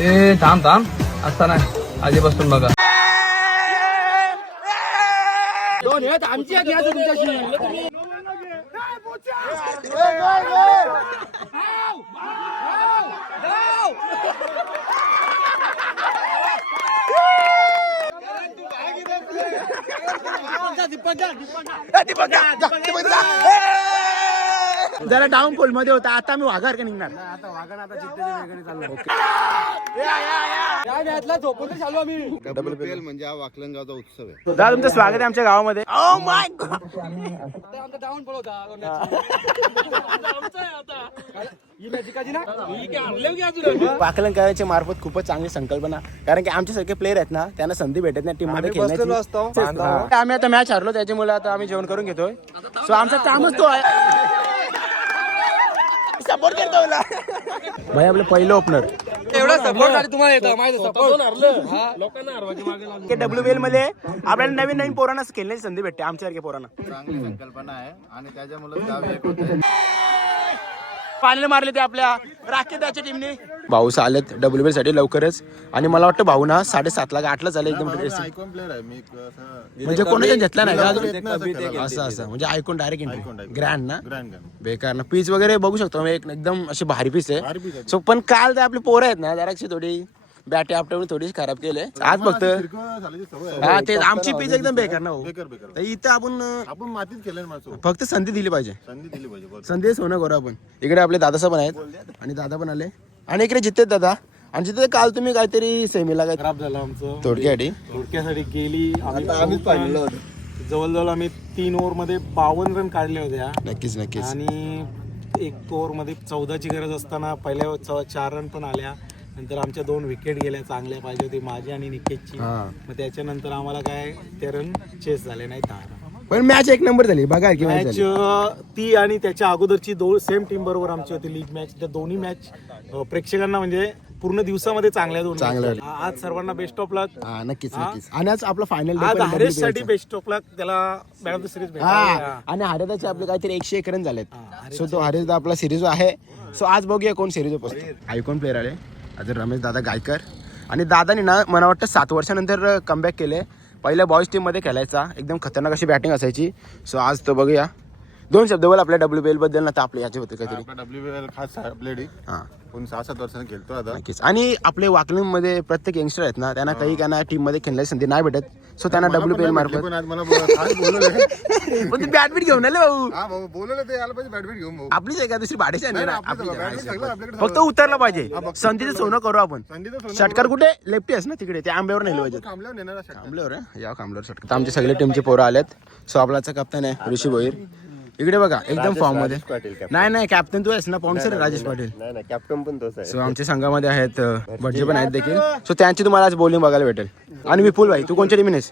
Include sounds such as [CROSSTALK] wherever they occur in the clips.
ए थांब थांब. असता नाही आधीपासून बघा. दोन आहेत आमची एक घ्यायचं तुमच्याशी. जरा डाऊन पोलमध्ये होता. आता मी वाघार का निघणार? आता वाघार आता झोपून चालू आम्ही. डबल पेल म्हणजे हा वाकलंगावचा उत्सव आहे. दादा तुमचं स्वागत आहे आमच्या गावामध्ये. ओ माय वाकलन करायच्या मार्फत खूपच चांगली संकल्पना. कारण की आमचे सगळे प्लेयर आहेत ना त्यांना संधी भेटत नाही टीममध्ये खेळण्याची. आम्ही आता मॅच हरलो त्याच्यामुळे आता आम्ही जेवण करून घेतोय. सो आमचा कामच तो आहे. सपोर्ट करतो मला भाई आपलं पहिलं ओपनर एवढा सपोर्ट आणि तुम्हाला येतं माहिती सपोर्ट डब्ल्यू बी एलमध्ये आपल्याला नवीन नवीन पोरांना खेळण्याची संधी भेटते आमच्यासारख्या पोरांना. चांगली संकल्पना आहे आणि त्याच्यामुळे फायनल मारले ते आपल्या राखेदाच्या टीमने भाऊ आलेत डब्ल्यू बी साठी लवकरच. आणि मला वाटतं भाऊ ना साडेसात ला आठला झालं एकदम म्हणजे कोणाच्या घेतला नाही का असं. असं असं म्हणजे ऐकून डायरेक्ट एंट्री ग्रँड ना? बेकार ना. पीच वगैरे बघू शकतो. एक एकदम अशी भारी पीस भारी आहे piece आहे. सो पण काल ते आपली पोरं आहेत ना जराशी थोडी बॅटे आपटे थोडी खराब केले आज फक्त. हा ते आमची पीच एकदम बेकार ना भाऊ बेकार बेकार. तर इथं आपण अं, आपण मातीत केलं ना फक्त संधी दिली पाहिजे. संधी दिली पाहिजे बस. संधी सोनं करू आपण. इकडे आपले दादासा पण आहेत. आणि दादा पण आले. आणि इकडे जितेत दादा. आणि जिथे काल तुम्ही काहीतरी सेमीला काय खराब झालं आमचं. थोडक्यासाठी. थोडक्यासाठी गेली आम्ही जवळजवळ आम्ही तीन ओव्हरमध्ये बावन्न रन काढले होते हा. नक्कीच नक्कीच. आणि एक ओव्हरमध्ये चौदाची गरज असताना पहिल्या चौ- चार रन पण आल्या. नंतर आमच्या दोन विकेट गेल्या चांगल्या पाहिजे होती माझी आणि निकेशची हा. मग त्याच्यानंतर आम्हाला काय ते रन चेस झाले नाही दहा रन पण मॅच एक नंबर झाली बघा की मॅच मॅच झाली. अं, ती आणि त्याच्या अगोदरची दोन सेम टीम बरोबर आमची होती लीग मॅच त्या दोन्ही मॅच प्रेक्षकांना म्हणजे पूर्ण दिवसामध्ये चांगल्या दोन चांगल्या. आज सर्वांना बेस्ट ऑफ लक हा नक्कीच नक्कीच. आणि आज आपला फायनल आज हरेशसाठी बेस्ट ऑफ लक त्याला मॅन ऑफ द सिरीज हा आणि हरेदाचे आपले काहीतरी एकशे एक रन झालेत सो तो हरेदा आपला सिरीज आहे. सो आज बघूया कोण सिरीज आयकॉन प्लेअर आले? अजून रमेश दादा गायकर. आणि दादाने ना मला वाटतं सात वर्षानंतर कमबॅक केले. पहिल्या बॉईज टीममध्ये खेळायचा. एकदम खतरनाक अशी बॅटिंग असायची. सो आज तो बघूया. दोन शब्द बोल आपल्या डब्ल्यू बी एलबद्दल ना तर आपले याचे होते काहीतरी आपला डब्ल्यू खास ब्लेडी हां. सहा सात वर्षांनी खेळतो आता. नक्कीच. आणि आपले वाकलिंगमध्ये प्रत्येक यंगस्टर आहेत ना त्यांना काही त्यांना टीममध्ये खेळण्याची संधी नाही भेटत. सो त्यांना डब्ल्यू पी एल पण मार्फत आज मला ब- [LAUGHS] पण ते बॅटबीट घेऊन आले भाऊ. हा भाऊ बोलवलं ते आलं पाहिजे बॅटबीट घेऊन भाऊ. आपलीच एका दुसरी भाडेची आहे नाही, ना. नाही, आपलीच आपलीच आहे. आहे, बॅटबीट आपलीच सगळं आहे. आपल्याकडे फक्त सगळं. उतरलं पाहिजे. संधीचं सोनं करू आपण. संधीचं सोनं षटकार कुठे? लेफ्टी आहेस ना तिकडे. त्या आंब्यावर नेलं पाहिजे. थांबल्यावर नेणार आहे षटकार. आहे? या थांबल्यावर षटकार आमचे सगळे टीमचे पोरं आलेत. सो आपलाचा कप्तान आहे ऋषी भोईर. इकडे बघा एकदम फॉर्ममध्ये नाही नाही कॅप्टन तू आहेस ना आहे राजेश पाटील? नाही नाही कॅप्टन पण तोच आहे. सो आमच्या संघामध्ये आहेत अ, भटजी पण आहेत देखील. सो त्यांची तुम्हाला आज बॉलिंग बघायला भेटेल. आणि विपुल भाई तू कोणच्या टीम आहेस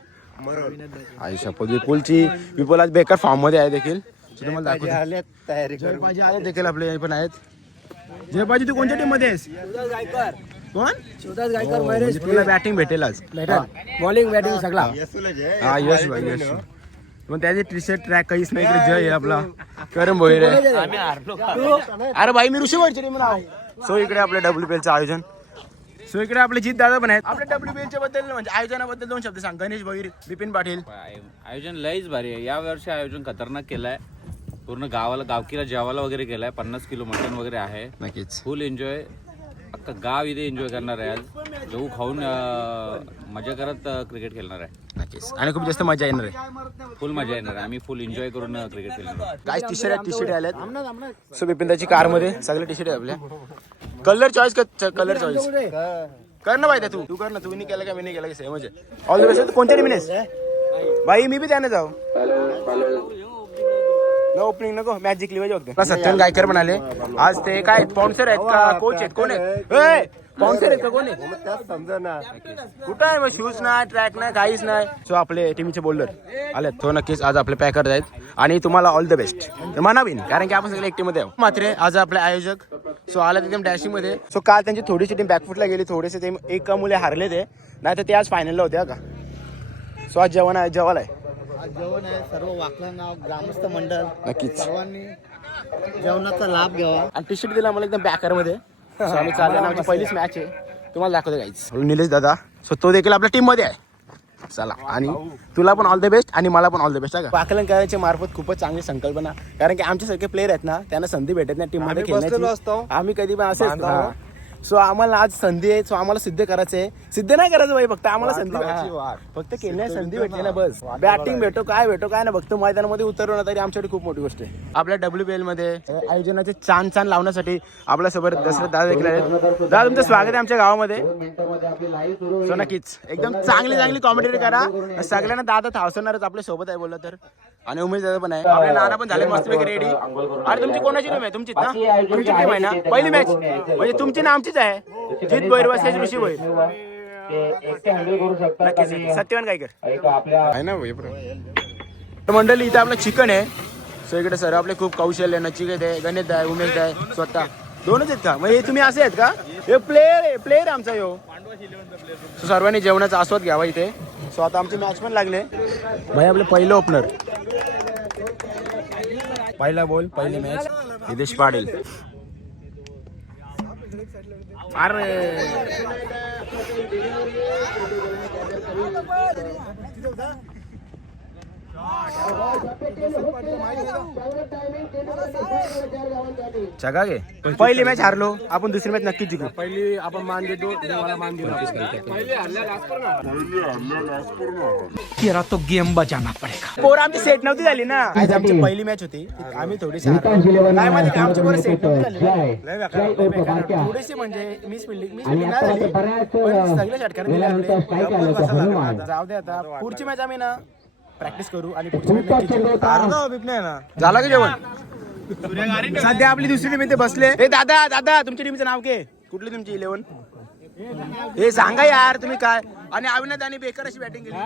आई शपथ विपुलची विपुल आज बेकार फॉर्ममध्ये आहे देखील. So तुम्हाला दाखवतो. तयारी करून. आले देखील आपले हे पण आहेत. जयपाजी तू कोणत्या टीममध्ये आहेस? कोण? शिवदास गायकर म्हणजे तुला बॅटिंग भेटेल. आज बॉलिंग बॅटिंग सगळा. हा यश भाई यश. पण त्याचे टी शर्ट ट्रॅक काहीच नाही इकडे जय आहे आपला करम भोईर आहे. अरे भाई मी ऋषी नाव. सो इकडे आपलं डब्ल्यू पी एलचं आयोजन. सो इकडे आपले जीत दादा पण आहेत. आपल्या डब्ल्यू पी एलच्या बद्दल म्हणजे आयोजनाबद्दल दोन शब्द सांग. गणेश भोईर बिपिन पाटील. आय- आयोजन लईच भारी आहे. या वर्षी आयोजन खतरनाक केलंय. पूर्ण गावाला गावकीला जेवायला वगैरे केलाय. पन्नास किलो मटण वगैरे आहे. नक्कीच. फुल एन्जॉय अख्खं गाव इथे एन्जॉय करणार आहे आज. गहू खाऊन मजा करत क्रिकेट खेळणार आहे. नक्कीच आणि खूप जास्त मजा येणार आहे. फुल मजा येणार आहे. आम्ही फुल एन्जॉय करून क्रिकेट खेळणार. काय टी शर्ट टी शर्ट आल्यात सो बिपिन त्याची कारमध्ये. सगळे टी शर्ट आहे आपल्या. कलर चॉईस कलर चॉईस कर ना भाई तू तू. कर ना तू नाही केलं का मी नाही केलं का सेम आहे ऑल द बेस्ट कोणत्या टीमनेस भाई मी बी त्याने जाऊ. नो ओपनिंग नको. मॅच जिंकली पाहिजे फक्त. सत्यन गायकर आले आज ते काय स्पॉन्सर आहेत का? कोच आहेत? कोण आहेत? स्पॉन्सर कोण समजा ना कुठं आहे मग शूज नाही ट्रॅक नाही काहीच नाही सो आपले टीमचे बोलर आले तो नक्कीच आज आपले पॅकर आहेत आणि तुम्हाला ऑल द बेस्ट मनावीन कारण की आपण सगळे एकटीमध्ये आहोत मात्र आज आपले आयोजक सो आला एकदम डॅशिंगमध्ये सो काल त्यांची थोडीशी टीम बॅकफुटला गेली थोडेसे ते एक मुले हारले ते नाही तर ते आज फायनलला होते का सो आज जेवण आहे जेवायला आहे आज जेवण आहे सर्व वाकलं नाव ग्रामस्थ मंडळ नक्कीच सर्वांनी जेवणाचा लाभ घ्यावा आणि टी शर्ट दिला आम्हाला एकदम बॅकरमध्ये So आम्ही चाललो आमची पहिलीच मॅच आहे. तुम्हाला दाखवतो काहीच निलेश दादा. सो तो देखील आपल्या टीममध्ये आहे. चला आणि तुला पण ऑल द बेस्ट आणि मला पण ऑल द बेस्ट का? आकलन करायच्या मार्फत खूपच चांगली संकल्पना. कारण की आमचे सगळे प्लेयर आहेत ना त्यांना संधी भेटत नाही टीममध्ये खेळण्याची. आम्ही कधी पण असे सो आम्हाला आज संधी आहे. सो आम्हाला सिद्ध करायचं आहे सिद्ध नाही करायचं भाई फक्त आम्हाला संधी. फक्त खेळण्याची संधी भेटली ना बस. बॅटिंग भेटो काय भेटो काय ना फक्त मैदानामध्ये उतरवणं तरी आमच्यासाठी खूप मोठी गोष्ट आहे. आपल्या डब्ल्यू पी एलमध्ये अ, आयोजनाचे छान छान लावण्यासाठी आपल्यासोबत दसरथ दादा देखील आहेत. दादा तुमचं स्वागत आहे आमच्या गावामध्ये. सो नक्कीच. एकदम चांगली चांगली कॉमेडी करा सगळ्यांना दादा थावसणारच आपल्यासोबत आहे बोललं तर. आणि उमेश दादा पण आहे. आपले नाना पण झाले मस्तपैकी रेडी अरे तुमची कोणाची टीम आहे? तुमचीच ना? तुमची टीम आहे ना? पहिली मॅच म्हणजे तुमची ना आमचीच आहे? जित भैर वर्सेस ऋषी भैर नक्कीच सत्यवान काय कर आहे ना तर मंडळी इथं आपलं चिकन आहे. सो इकडे सर आपले खूप कौशल्य नचिकेत आहे गणित आहे उमेश आहे स्वतः. दोनच आहेत का? मग हे तुम्ही असे आहेत का? हे प्लेयर आहे प्लेयर आमचा यो. सो सर्वांनी जेवणाचा आस्वाद घ्यावा इथे. सो आता आमची मॅच पण लागले. भाई आपलं पहिलं ओपनर पहिला बॉल पहिली मॅच निदेश पाटील. अरे. जगा घे पहिली मॅच हारलो आपण दुसरी मॅच नक्कीच जिंकू. पहिली आपण मान देतो देवाला मान देऊ पोर आमची सेट नव्हती झाली ना. आज आमची पहिली मॅच होती. आम्ही थोडीशी. काय माहिती का, आमची पोरं सेट. थोडीशी म्हणजे मिस फिल्डिंग मिस फिल्डिंग नाही झाली. सगळे षटकार. जाऊ दे आता. पुढची मॅच आम्ही ना प्रॅक्टिस करू आणि ना. झाला की जेवण? सध्या आपली दुसरी टीम इथे बसले. हे दादा दादा तुमच्या टीमचं नाव के? कुठली तुमची इलेव्हन हे सांगा यार तुम्ही काय? आणि अविनाथ आणि बेकार अशी बॅटिंग केली.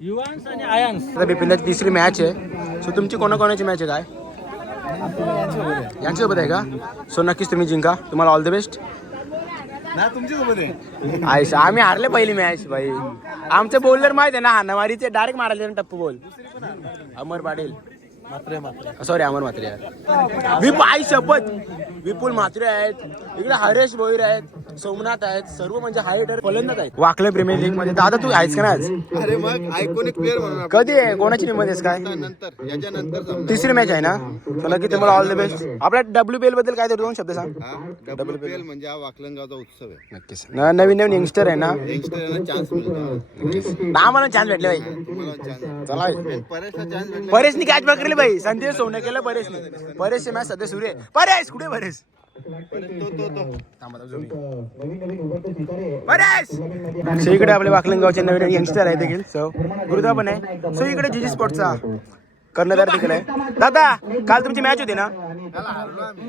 युवांस आणि बिपिनची तिसरी मॅच आहे. सो तुमची कोणाकोणाची मॅच आहे काय? यांच्यासोबत आहे का? सो नक्कीच तुम्ही जिंका. तुम्हाला ऑल द बेस्ट ना तुमच्यासोबत आहे. आयुष आम्ही हारले पहिली मॅच भाई. आमचं बॉलर माहीत आहे ना हानामारीचे डायरेक्ट मारायचे ना टप्पू बॉल अमर पाटील. मात्र मात्र. सॉरी अमर म्हात्रे आहेत विप आई शपथ. विपुल म्हात्रे आहेत. इकडे हरेश भोईर आहेत. सोमनाथ आहेत सर्व म्हणजे हायटर फलंदाज आहेत. वाकले प्रीमियर लीगमध्ये. दादा तू आहेस का ना आज? अरे मग आयकॉनिक प्लेअर म्हणून कधी आहे? कोणाची टीम मध्येस काय? नंतर याच्यानंतर. तिसरी मॅच आहे ना? चला की तुम्हाला ऑल द बेस्ट आपल्या डब्ल्यू पी एलबद्दल काय तरी दोन शब्द सांग. हा डब्ल्यूपीएल म्हणजे हा वाकलनगावचा उत्सव आहे. नक्कीच. न- नवीन नवीन यंगस्टर आहे ना? यंगस्टरांना चान्स मिळतो ना मला चान्स भेटले भाई. तुम्हाला चान्स चला भाई. परेशला चान्स भेटला. परेशनी कॅच पकडली भाई. संदेश सोनं केलं परेशने परेशची मॅच सध्या सुरू आहे. परेश कुठे परेश. परेश सो इकडे आपले वाकलंगावचे नवीन यंगस्टर आहे देखील. सो गुरुदा पण आहे. सो इकडे जीजी स्पॉटचा कर्णधार देखील आहे. दादा काल तुमची मॅच होती ना?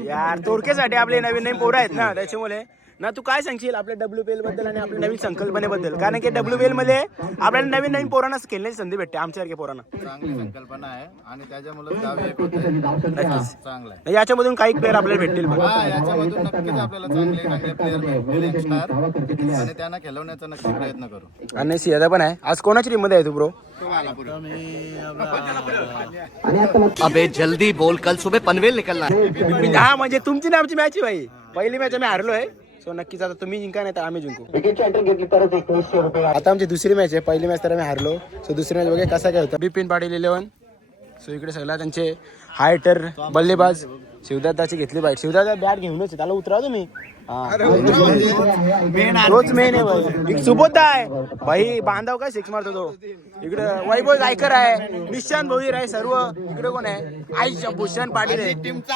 यार तोडकेसाठी आपले नवीन नवीन पोरं आहेत ना त्याच्यामुळे ना तू काय सांगशील आपल्या डब्ल्यू पी एलबद्दल आणि आपल्या नवीन संकल्पनेबद्दल कारण की डब्ल्यू पी एलमध्ये आपल्याला नवीन नवीन पोरांना खेळण्याची संधी भेटते आमच्यासारख्या पोरांना. चांगली संकल्पना आहे आणि त्याच्यामुळे गाव एक होत आहे चांगलं आहे. याच्यामधून काही प्लेअर आपल्याला भेटतील बघ. हा याच्यामधून नक्कीच आपल्याला चांगले चांगले प्लेअर भेटतील. यंगस्टार आणि त्यांना खेळवण्याचा नक्की प्रयत्न करू. आणि सियादा पण आहे. आज कोणाची टीममध्ये आहे तू ब्रो अबे जल्दी बोल. कल सुबह पनवेल निकलना है. हा म्हणजे तुमची ना आमची मॅच आहे भाई. पहिली मॅच आम्ही हारलोय. सो नक्कीच आता तुम्ही जिंका नाही तर आम्ही जिंकू. आता आमची दुसरी मॅच आहे. पहिली मॅच तर आम्ही हारलो. सो दुसरी मॅच बघा कसा काय होता. बिपिन पाटील इलेव्हन सो इकडे सगळा त्यांचे हायटर बल्लेबाज. शिवदादाची घेतली बाईट शिवदादा बॅट घेऊनच आहे. त्याला उतरा तुम्ही? हा. तोच मेन आहे. भाई. एक सुबोध आहे. भाई बांधव काय सिक्स मारतो तो? इकडे वैभव गायकर आहे. निशांत भोईर आहे सर्व. इकडे कोण आहे? आईश भूषण पाटील आहे. टीमचा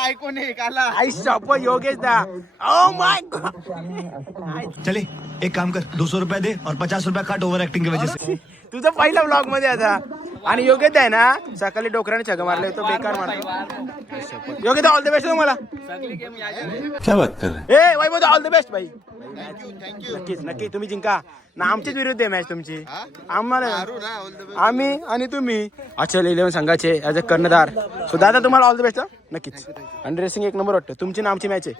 आला आईश शॉप योगेश दा. ओ माय गॉड चले एक काम कर. दो सौ रुपया दे और पचास रुपया काट ओवर एक्टिंग की वजह से. तुझं पहिला ब्लॉगमध्ये आता. आणि योग्यता आहे ना सकाळी डोकराने छग मारले तो बेकार मारतो योग्यता ऑल द बेस्ट मला. क्या बात कर रहे ए वैभव ऑल द बेस्ट भाई. नक्कीच नक्की. तुम्ही जिंका. ना आमचीच विरुद्ध आहे मॅच तुमची. आम्हाला आम्ही आणि तुम्ही. अच्छा इलेव्हन संघाचे ॲज अ कर्णधार. सो दादा तुम्हाला ऑल द बेस्ट नक्कीच. आणि ड्रेसिंग एक नंबर वाटतं. तुमची ना आमची मॅच आहे.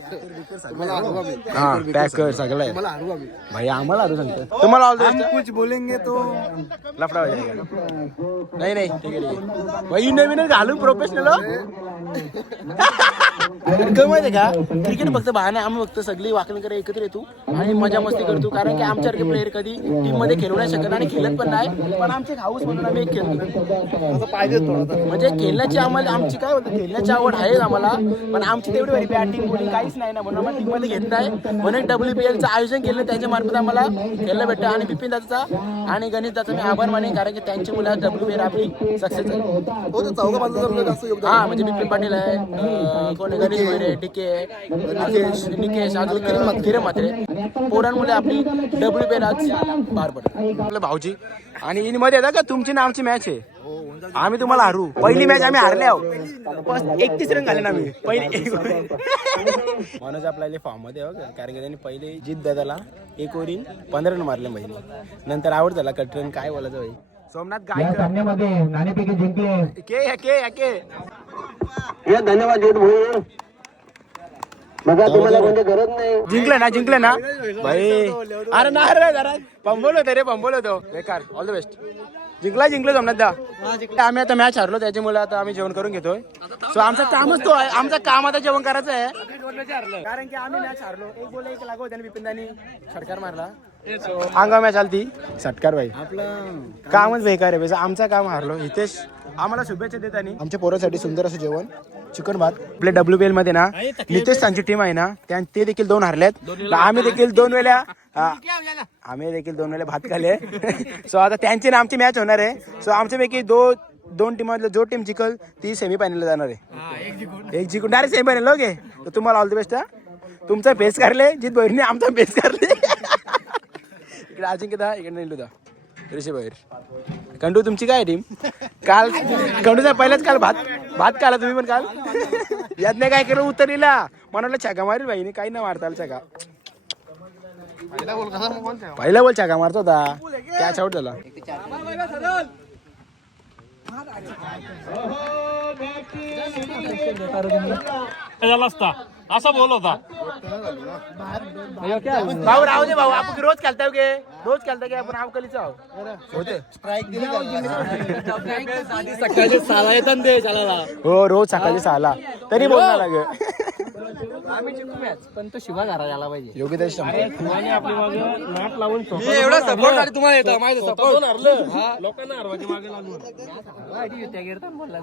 हा टॅकर सगळं आहे. भाई आम्हाला आरू सांगतो तुम्हाला ऑल द बेस्ट कुछ बोलेंगे तो. लफडा हो जाएगा नहीं नहीं ठीक है है भाई नवीन घालून प्रोफेशनल काय माहितीये का? क्रिकेट फक्त बहाणे आम्ही फक्त सगळी वाकणीकडे एकत्र येतो. आणि मजा मस्ती करतो कारण की आमच्यासारखे प्लेअर कधी टीममध्ये खेळू नाही शकत आणि खेळत पण नाही. पण आमचे हाऊस म्हणून आम्ही एक खेळतो. पाहिजे म्हणजे खेळण्याची आम्हाला आमची काय होतं खेळण्याची आवड आहे आम्हाला. पण आमची तेवढी बरी बॅटिंग बॉलिंग काहीच नाही ना म्हणून आम्हाला टीममध्ये घेत नाही. म्हणून डब्ल्यू पी एलचं आयोजन केलं त्याच्या मार्फत आम्हाला खेळायला भेटतं. आणि बिपिन दाचा आणि गणेश दाचा मी आभार माने कारण की त्यांची मुलं डब्ल्यू पी एल आपली सक्सेस आहे हो योगदान हा म्हणजे बिपिन पाटील आहे कोण? गणेश मोरे डिके निकेश निकेश अजून किरण किरण म्हात्रे पोरांमुळे आपली डब्ल्यू आज पार पडते आपलं भाऊजी. आणि इनमध्ये येतं का तुमची ना आमची मॅच आहे. आम्ही तुम्हाला हारू. पहिली मॅच आम्ही हारले आहोत. बस एकतीस रन घाले ना आम्ही. पहिली मनोज आपल्या फॉर्ममध्ये हो. कारण की त्यांनी पहिले जित दादाला एक ओव्हरीन पंधरा रन मारले महिने. नंतर आवड झाला कट रन काय बोलायचं भाई? सोमनाथ गायकर. सामन्यामध्ये जिंकले. के के के. या धन्यवाद देत भाऊ. बघा तुम्हाला म्हणजे गरज नाही. जिंकलं ना जिंकलं ना. भाई अरे ना रे जरा. पंबोल होते रे पंबोल होतो. बेकार. ऑल द बेस्ट जिंकला जिंकलो जमणार दा आम्ही आता मॅच हरलो त्याच्यामुळे आता आम्ही जेवण करून घेतोय. सो आमचं कामच तो आहे. आमचं काम आता जेवण करायचं आहे. कारण की आम्ही मॅच हरलो. एक बोल एक लागो त्याने बिपिनदानी षटकार मारला. अंगा मॅच आलती. षटकार भाई. कामच बेकार आहे. बेसा आमचं काम हारलो. हितेश आम्हाला शुभेच्छा देत आणि आमच्या पोरासाठी सुंदर असं जेवण. चिकन भात. आपल्या डब्ल्यू पी एलमध्ये ना नितेश त्यांची टीम आहे ना ते देखील दोन हरलेत. आम्ही देखील दोन वेळा हा, आम्ही देखील दोन वेळा भात खाल्ले. सो आता त्यांची ना आमची मॅच होणार आहे. सो आमच्यापैकी दो दोन टीमातलं जो टीम जिकल ती सेमी फायनलला जाणार आहे. एक जिंकून. डायरेक्ट सेमी फायनल ओके तर तुम्हाला ऑल द बेस्ट हा. तुमचा बेस करले जित बहिणी आमचा बेस करले इकडे अजिंक्य दा इकडे निलू दा. ऋषी बाहेर. कंडू तुमची काय टीम काल कंडूचा पहिलाच काल भात. भात खाला तुम्ही पण काल? यात नाही काय केलं उत्तर दिला. म्हणाला छाका मारेल बाईने. काही नाही मारता आला छका पहिला बोल छाका मारतो होता. कॅच आउट झाला. असता असा बोल होता भाऊ राहू दे भाऊ. आपण रोज खेळताय गे रोज खेळता गे आपण अवकलीच आहो होते. [LAUGHS] सकाळचे साला येतात हो रोज सकाळी सहाला. तरी बोलणार लागे [LAUGHS] आम्ही जिंकू मॅच पण तो शिवा घरा झाला पाहिजे. योगेश आपली मागे नाट लावून एवढा सपोर्टसाठी तुम्हाला येतं माहिती सपोर्ट हरलं. लोकांना हरवायची मागे लागून.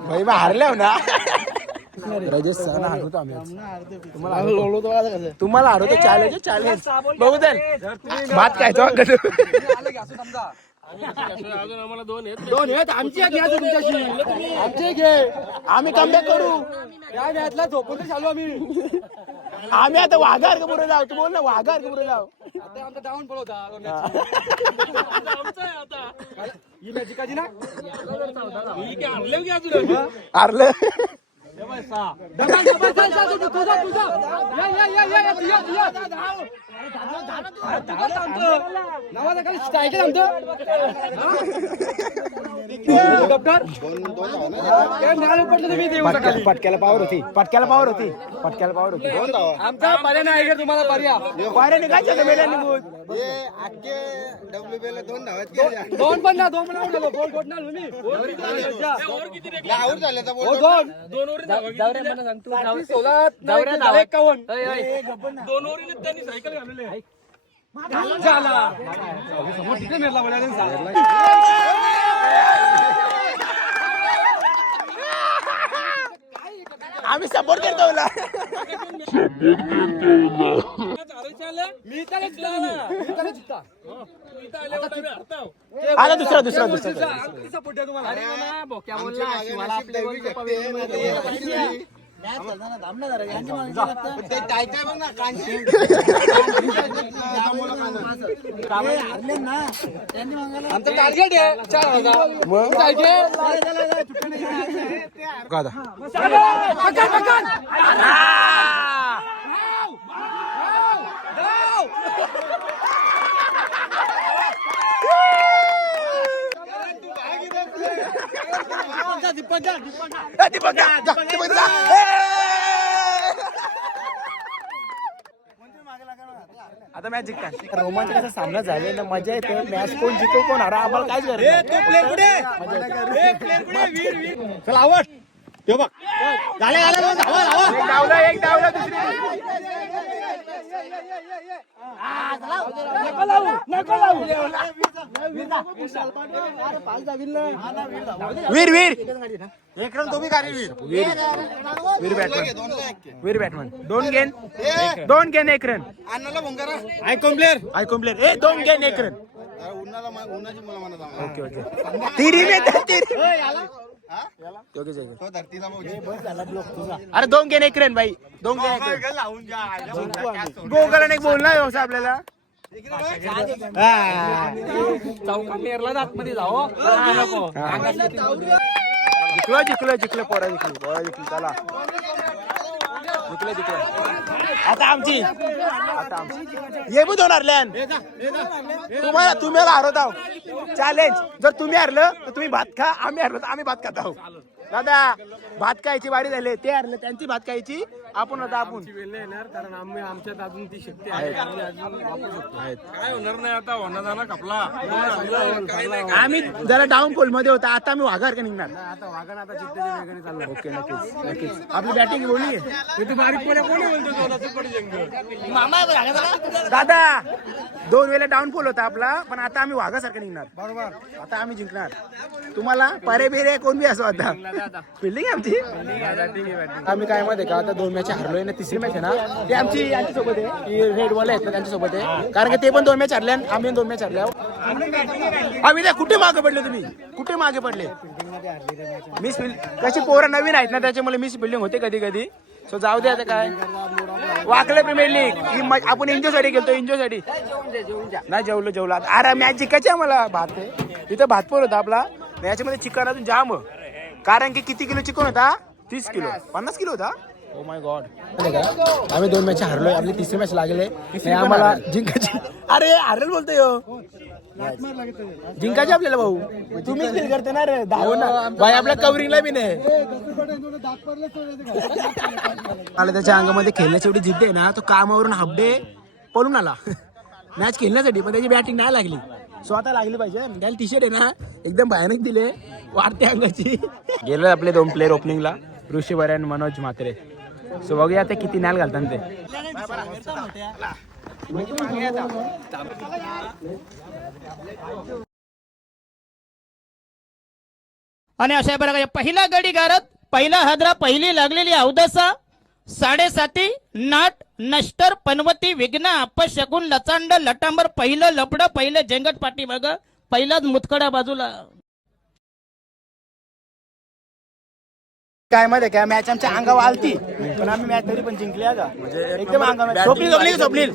भाई मग हारल्या ना. राजस्थान हरवतो आम्ही. तुम्हाला हरवतो. तुम्हाला हरवतो चॅलेंज चॅलेंज बघू दे भात काय तो अजून आम्हाला दोन आहेत. दोन आहेत? आमची घ्यायचं तुमच्याशी. आमची घे. आम्ही कमबॅक करू. त्या मॅचला झोपून चालू आम्ही. आम्ही आता वाघार पुढे जाऊ तू बोल ना वाघार पुढे जाऊ आता आमचा डाऊन आता. ही मॅच जिकायची ना? काय हरले की अजून हारलं पटक्याला पटक्याला पावर होती. पटक्याला पावर होती. पटक्याला पावर होती. आमचा पर्याय नाही का तुम्हाला पर्याय. पायऱ्या निघायच्या का मेल्या निघून दोन पण ना दोन पण झालो गोल कोटणार तुम्ही दोन दोन ओव्हर आम्ही सपोर्ट करतो. आला. दुसरा दुसरा दुसरा. द्या तुम्हाला? आमचं टार्गेट आहे चार हजार मग टार्गेट का आता? जा. ए! आता मॅच जिंकतात रोमांचकाचा सामना झाले ना मजा येते मॅच कोण जिंको कोण हरा आम्हाला गरज नाही. चल आवड एक डावलं एक डावलं दुसरी वीर वीर. एक रन तुम्ही का वीर. वीर. बॅटमॅन वीर बॅटमॅन दोन गेन दोन गेन एक रन अन्नाला फोन करा ऐकून प्लेअर ऐकून प्लेअर ए दोन गेन एक रन उन्हाला उन्हाची मला म्हणत. Okay okay. तिरी तिरी. तो धरतीचा भाऊ अरे दोन गेन एक रन भाई दोन गेन एक रन गोगरण एक बोलणार व्यवसाय आपल्याला? चौका पेरला जात मध्ये जाओ जिंकलो जिंकलो जिंकलो पोरा जिंकली. पोरा जिंकली. चला. आता आमची. आता आमची. ये बी दोन हरल्यान तुम्हाला तुम्ही हरवत आहो. चॅलेंज जर तुम्ही हरलं तर तुम्ही भात खा आम्ही हरलो तर आम्ही भात खात आहो. दादा भात खायची वारी झाली ते हरले त्यांची भात खायची. आपण आता आपण. येणार कारण आम्ही आमच्यात अजून ती शक्ती आहे. आम्ही अजून वापरू शकतो. काय होणार नाही आता होणार झाला कपला आम्ही जरा डाऊन पोलमध्ये होता आता आम्ही वाघार का निघणार? आता आता वेगाने चालला. ओके नक्कीच नक्कीच. आपली बॅटिंग बोलली तू बारीक पोऱ्या कोणी बोलतो जोराचं पडी जंग दादा दोन वेळेला डाऊन पोल होता आपला पण आता आम्ही वाघासारखं निघणार. बरोबर. आता आम्ही जिंकणार. तुम्हाला परे बेरे कोण बी असो आता. फिल्डिंग आमची? आम्ही काय मध्ये का? आता दोन मॅच हरलोय ना तिसरी मॅच आहे ना? ते आमची यांच्यासोबत आहे. रेड वाले आहेत ना त्यांच्यासोबत आहे. कारण की ते पण दोन मॅच हरले आणि आम्ही दोन मॅच हरल्या आम्ही त्या कुठे मागे पडले तुम्ही? कुठे मागे पडले? मिस फिल्ड कशी पोरं नवीन आहेत ना त्याच्यामुळे मिस फिल्डिंग होते कधी कधी. सो जाऊ दे आता काय. वाकलं प्रीमियर लीग ही आपण एन्जॉयसाठी गेलतो एन्जॉयसाठी. नाही जेवलो जेवलो. अरे मॅच जिंकायची आम्हाला? भात इथं भात होता आपला. याच्यामध्ये चिकन अजून जाम. कारण की किती किलो चिकन होता? तीस किलो. पन्नास किलो होता? ओ माय गॉड आम्ही दोन मॅच हरलोय. आपली तिसरी मॅच लागले आणि आम्हाला जिंकायची अरे हरल बोलतोय हो. जिंकायची आपल्याला भाऊ. तुम्हीच फील करते ना रे. धाव ना. भाई आपल्या कवरिंगला बी नाही. आला त्याच्या अंगामध्ये खेळण्याची एवढी जिद्द आहे ना तो कामावरून हाफडे पळून आला. मॅच खेळण्यासाठी पण त्याची बॅटिंग नाही लागली. स्वतः लागली पाहिजे. त्याला टी शर्ट आहे ना एकदम भयानक दिले. वाढत्या अंगाची. गेलो आपले दोन प्लेअर ओपनिंगला ऋषी बऱ्यान मनोज म्हात्रे. सो बघूया ते किती नाल घालतात ते. आणि अशा प्रकारे पहिला गडी गारत पहिला हादरा पहिली लागलेली अवदसा साडेसाती नाट नष्टर पनवती विघ्न अपशगुन लचांड लटांबर पहिलं लपड पहिलं जेंगट पाठी बघ पहिलाच मुतकडा बाजूला. काय मध्ये काय मॅच आमच्या अंगावर आलती. पण आम्ही मॅच तरी पण जिंकली आहे का? एकदम अंगावर. स्वप्नील स्वप्नील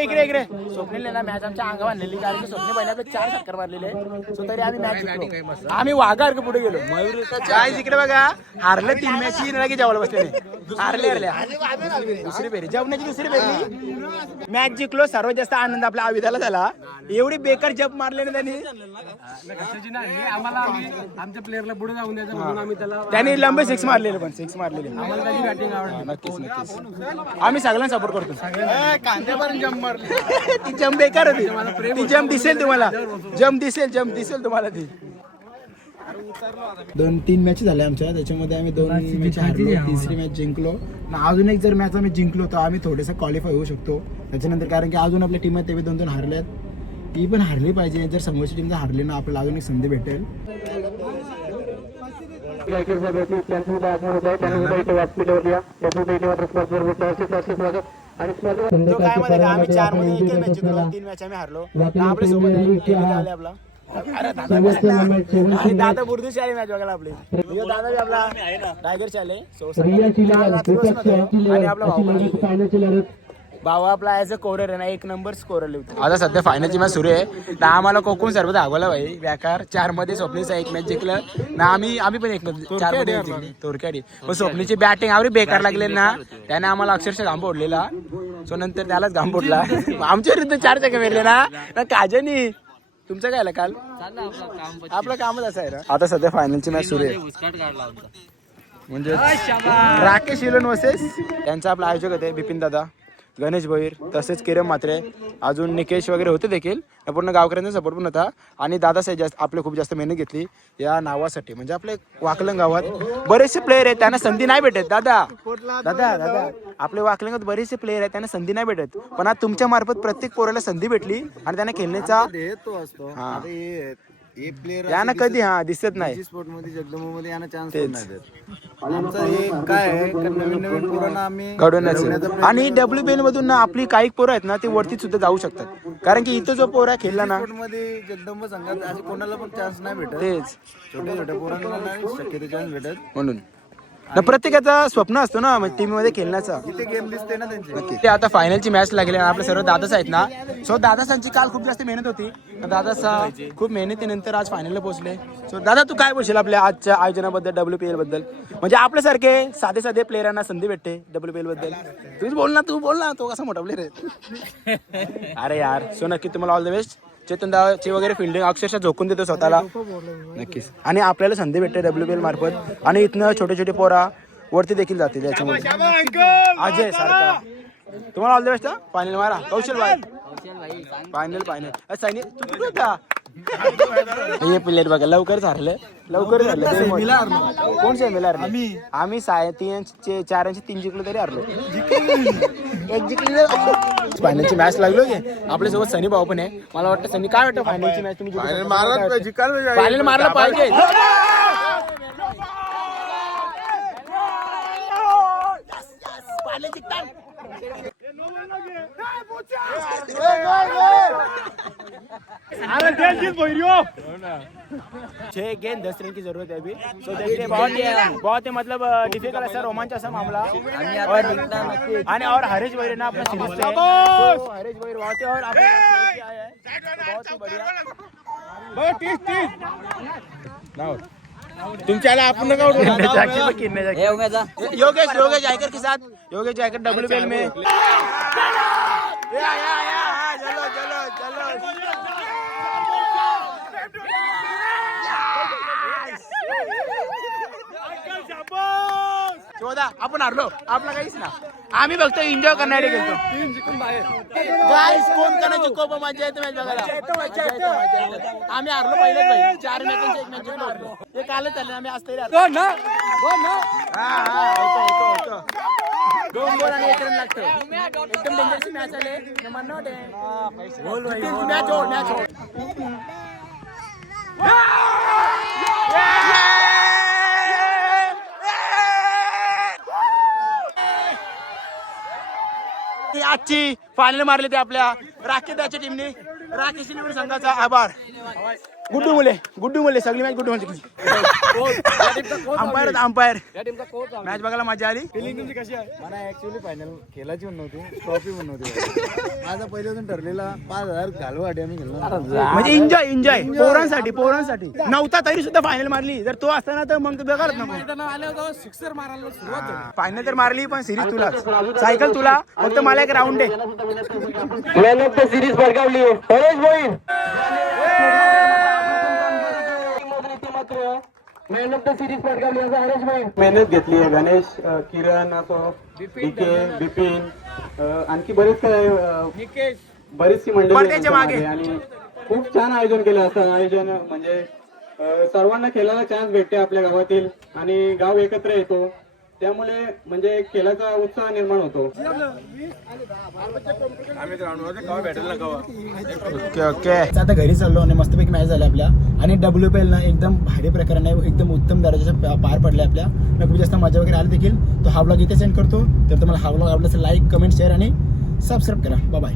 इकडे इकडे. स्वप्नील ना मॅच आमच्या अंगावर आणलेली कारण की स्वप्नील पहिल्या चार शक्कर मारलेले सो तरी आम्ही मॅच जिंकलो. आम्ही वाघार पुढे गेलो. मयूर काय इकडे बघा. हारलं तीन मॅच लगे जेवायला बसले हारले हारले. दुसरी फेरी. जेवणाची दुसरी फेरी. मॅच जिंकलो सर्वात जास्त आनंद आपल्या आविदाला झाला. एवढी बेकार जप मारले ना त्यांनी. हे आम्हाला आम्ही आमच्या प्लेअरला पुढे जाऊन द्यायचं म्हणून आम्ही त्याला त्यांनी लंबे सिक्स मारलेले पण सिक्स मारलेले. नक्कीच नक्कीच आम्ही सगळ्यांना सपोर्ट करतो. कांद्यापर्यंत जम मारली ती जम बेकार होती. ती जम दिसेल तुम्हाला. जम दिसेल जम दिसेल तुम्हाला ती. दोन तीन मॅच झाल्या आमच्या. त्याच्यामध्ये आम्ही दोन मॅच हारलो तिसरी मॅच जिंकलो. आणि अजून एक जर मॅच आम्ही जिंकलो तर आम्ही थोडेसं क्वालिफाय होऊ शकतो. त्याच्यानंतर कारण की अजून आपल्या टीमात ते बी दोन दोन हारल्यात. ती पण हारली पाहिजे. जर समोरची टीम जर हारली ना आपल्याला अजून एक संधी भेटेल. तो काय मध्ये का आम्ही चारमध्ये एक मॅच जिंकलो तीन मॅच आम्ही हारलो आपल्यासोबत आले आपला अरे दादा बुर्दूशी आले मॅच बघायला आपली दादा बी आपला टायगरचे आले होतो. आणि आपला भाऊ. भाऊ आपला ऍज अ कोरर आहे ना एक नंबर स्कोरर लिहितो आता सध्या फायनलची मॅच सुरू आहे. तर आम्हाला कोकण सर्व दाखवला भाई. बेकार चारमध्ये स्वप्नीचा एक मॅच जिंकलं. ना आम्ही आम्ही पण एक चारमध्ये जिंकली. तोरक्याडी पण स्वप्नीची बॅटिंग आवडी बेकार लागले ना त्याने आम्हाला अक्षरशः घाम फोडलेला. सो नंतर त्यालाच घाम फोडला. [LAUGHS] आमच्या विरुद्ध चार चक्कर मेरले ना. काजनी तुमचं काय आलं काल? आपलं कामच असं आहे ना. आता सध्या फायनलची मॅच सुरू आहे. म्हणजे राकेश इलन वर्सेस त्यांचा आपला आयोजक होते बिपिन दादा. गणेश भोईर तसेच किरण मात्रे अजून निकेश वगैरे होते देखील. पूर्ण गावकऱ्यांचा सपोर्ट पण होता. आणि दादासाहेब जास्त आपले खूप जास्त मेहनत घेतली या नावासाठी. म्हणजे आपले वाकलं गावात बरेचसे प्लेयर आहेत त्यांना संधी नाही भेटत. दादा दादा दादा आपले वाकलंगात बरेचसे प्लेयर आहेत त्यांना संधी नाही भेटत. पण आज तुमच्या मार्फत प्रत्येक पोराला संधी भेटली आणि त्यांना खेळण्याचा हा. प्लेअर यांना कधी हा दिसत नाही. स्पोर्टमध्ये जगदंबामध्ये यांना चान्स तेच. नाही देत आमचं हे काय आहे का नवीन नवीन पोरांना आम्ही घडवण्याचं. घडवण्याचा आणि डब्ल्यू बी मधून ना आपली काही पोरं आहेत ना ते वरती सुद्धा जाऊ शकतात. कारण की इथं जो पोरा खेळला ना स्पोर्टमध्ये जगदंबा संघात असे कोणाला पण चान्स नाही भेटत. तेच. छोट्या छोट्या पोरांना नाही शक्यतो चान्स भेटत. म्हणून. ना प्रत्येकाचा स्वप्न असतो ना टीममध्ये खेळण्याचा. इथे गेम दिसते ना त्यांची. ते आता फायनलची मॅच लागली आणि आपले सर्व दादाच आहेत ना. सो दादासांची काल खूप जास्त मेहनत होती. तर दादासा खूप मेहनतीनंतर आज फायनलला पोहोचले. सो दादा तू काय बोलशील आपल्या आजच्या आयोजनाबद्दल डब्ल्यू पी एलबद्दल? म्हणजे आपल्यासारखे साधे साधे प्लेयरांना संधी भेटते डब्ल्यू पी एलबद्दल. तूच बोल ना तू बोल ना तो कसा मोठा प्लेअर आहे. [LAUGHS] अरे यार सो नक्की तुम्हाला ऑल द बेस्ट चेतन दाची वगैरे फिल्डिंग अक्षरशः झोकून देतो स्वतःला. नक्कीच. आणि आपल्याला संधी भेटते डब्ल्यू पी एल मार्फत. आणि इथनं छोटे छोटे पोरा वरती देखील जातील याच्यामध्ये अजय सारखा. तुम्हाला ऑल द बेस्ट फायनल मारा. कौशल भाई. फायनल फायनल सैनिक तू कुठे? होता हे प्लेअर बघा लवकर हरले लवकर हरले? कोण सेमीला हरले? आम्ही. साय तीन चे- चार आणि तीन जिंकलो तरी हरलो. एक जिंकली फायनलची मॅच लागलो की आपल्यासोबत सनी भाऊ पण आहे. मला वाटतं सनी काय वाटतं फायनलची मॅच तुम्ही फायनल मारला पाहिजे. छह गेंद दस रन की जरूरत है अभी। सो देखिए बहुत ही बहुत ही मतलब डिफिकल्ट ऐसा रोमांच ऐसा मामला। और आणि और हरीश वैरे ना अपना सीरीज से। हरीश वैरे बहुत ही और आपने आया है बहुत ही बढ़िया। तुमच्याला आपण योगेश योगेश आयकर के साथ योगेश आयकर डब्ल्यू बेल में। या, या, या, या, चलो चलो चलो चौदा आपण हारलो. आपला काहीच ना आम्ही फक्त एन्जॉय करण्यासाठी गेलतो गाईस कोण कोणाची कोप मजा येते मॅच बघायला. आम्ही हारलो पहिलेच भाई. चार मॅच एक मॅच हारलो हे कालच झालं आम्ही आज तरी हारलो. होतो होतो होतो. दोन गोल आणि एक रन लागतं. एकदम डेंजरची मॅच आले. मॅच हो मॅच हो ती आजची फायनल मारली ते आपल्या राकेश त्याच्या टीमने राकेश संघाचा आभार. गुड्डू मुले गुड्डू मुले सगळी मॅच गुड्डू मुले अंपायर अंपायर मॅच बघायला मजा आली. मला ऍक्च्युअली फायनल खेळायची पण नव्हती ट्रॉफी पण नव्हती माझा पहिल्यापासून ठरलेला पाच हजार घालवाटी आम्ही खेळलो. म्हणजे एन्जॉय एन्जॉय पोरांसाठी पोरांसाठी. नव्हता तरी सुद्धा फायनल मारली. जर तो असताना तर मग बेकारच नको सिक्सर मारायला सुरुवात फायनल तर मारली पण सिरीज तुलाच. सायकल तुला. फक्त मला एक राऊंड आहे man of the series पडकावली Haresh Bhoir man of the series पडकावली असं हरेश भोईर मेहनत घेतली आहे गणेश किरण असो डीके बिपिन आणखी बरेच काय बरीचशी मंडळी आणि खूप छान आयोजन केलं असं आयोजन म्हणजे सर्वांना खेळायला चान्स भेटते आपल्या गावातील आणि गाव एकत्र येतो. त्यामुळे म्हणजे खेळाचा उत्साह निर्माण होतो. Okay okay. आता घरी चाललो आणि मस्तपैकी मॅच झाली आपल्या. आणि डब्ल्यू पी एल ना एकदम भारी प्रकाराने एकदम उत्तम दर्जाच्या पार पडले आपल्या. आणि खूप जास्त मजा वगैरे आली देखील. तो हा ब्लॉग इथे सेंड करतो. तर तुम्हाला हा ब्लॉग आवडला असेल लाईक कमेंट शेअर आणि सबस्क्राईब करा. बाय